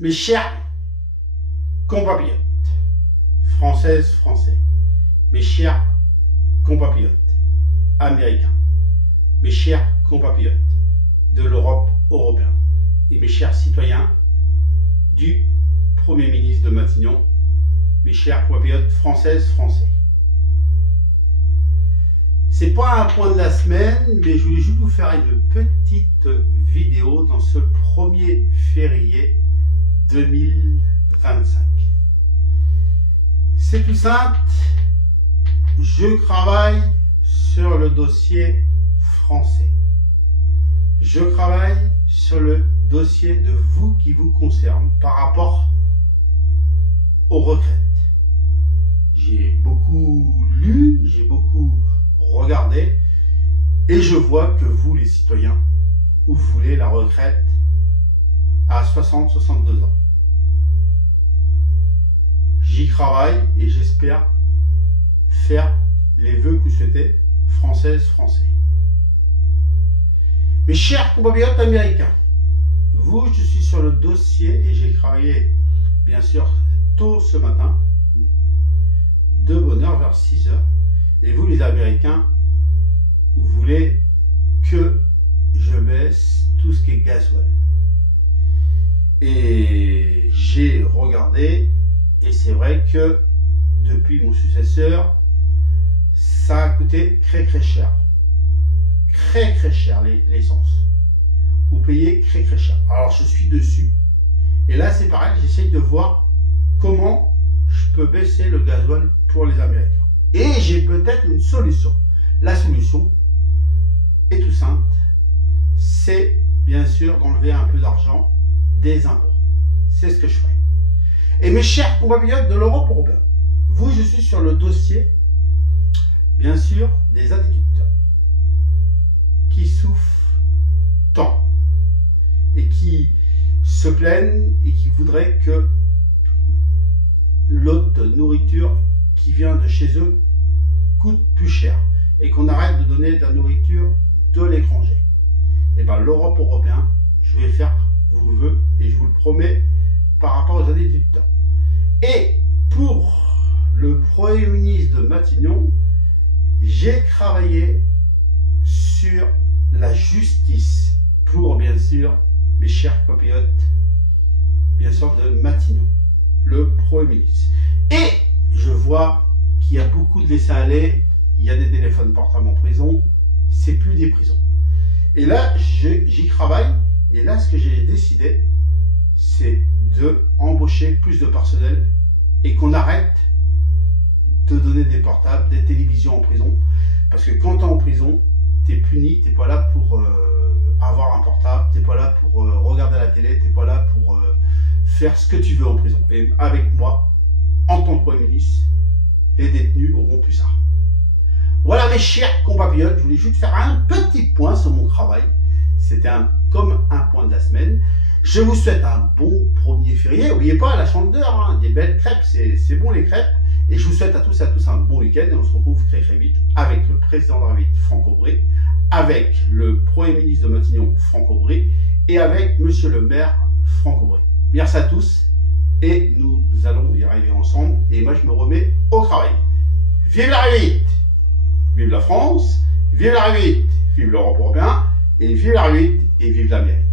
Mes chers compatriotes, françaises, français, mes chers compatriotes américains, mes chers compatriotes de l'Europe européenne et mes chers citoyens du Premier ministre de Matignon, mes chers compatriotes françaises, français. C'est pas un point de la semaine, mais je voulais juste vous faire une petite vidéo dans ce 1er février 2025. C'est tout simple, je travaille sur le dossier français. Je travaille sur le dossier de vous qui vous concerne par rapport aux retraites. J'ai beaucoup lu, j'ai beaucoup regardé et je vois que vous les citoyens, vous voulez la retraite à 60-62 ans. J'y travaille et j'espère faire les vœux que vous souhaitez, françaises, français. Mes chers compatriotes américains, vous, je suis sur le dossier et j'ai travaillé, bien sûr, tôt ce matin, de bonne heure, vers 6 heures. Et vous, les Américains, vous voulez que je baisse tout ce qui est gasoil. Et j'ai regardé, et c'est vrai que depuis mon successeur, ça a coûté très cher. Très cher l'essence. Vous payez très cher. Alors je suis dessus. Et là c'est pareil, j'essaye de voir comment je peux baisser le gasoil pour les Américains. Et j'ai peut-être une solution. La solution est tout simple. C'est bien sûr d'enlever un peu d'argent des impôts. C'est ce que je ferai. Et mes chers compatriotes de l'Europe européenne, vous, je suis sur le dossier, bien sûr, des agriculteurs qui souffrent tant et qui se plaignent et qui voudraient que l'autre nourriture qui vient de chez eux coûte plus cher et qu'on arrête de donner de la nourriture de l'étranger. Et bien l'Europe européenne, je vais faire vos vœux et je vous le promets par rapport aux agriculteurs. Et pour le Premier ministre de Matignon, j'ai travaillé sur la justice pour, bien sûr, mes chers compatriotes, bien sûr, de Matignon, le Premier ministre. Et je vois qu'il y a beaucoup de laisser-aller, il y a des téléphones portables en prison, c'est plus des prisons. Et là, j'y travaille, et là, ce que j'ai décidé, c'est d'embaucher plus de personnel et qu'on arrête de donner des portables, des télévisions en prison. Parce que quand tu es en prison, tu es puni, tu n'es pas là pour avoir un portable, tu n'es pas là pour regarder la télé, tu n'es pas là pour faire ce que tu veux en prison. Et avec moi, en tant que Premier ministre, les détenus auront plus ça. Voilà mes chers compatriotes, je voulais juste faire un petit point sur mon travail. C'était comme un point de la semaine. Je vous souhaite un bon 1er février. N'oubliez pas la chandeleur, hein, des belles crêpes, c'est bon les crêpes. Et je vous souhaite à tous un bon week-end. Et on se retrouve très vite avec le président de la République, Franck Aubry, avec le Premier ministre de Matignon, Franck Aubry, et avec monsieur le maire, Franck Aubry. Merci à tous et nous allons y arriver ensemble. Et moi, je me remets au travail. Vive la République! Vive la France! Vive la République! Vive l'Europe européenne! Et vive la République et vive l'Amérique!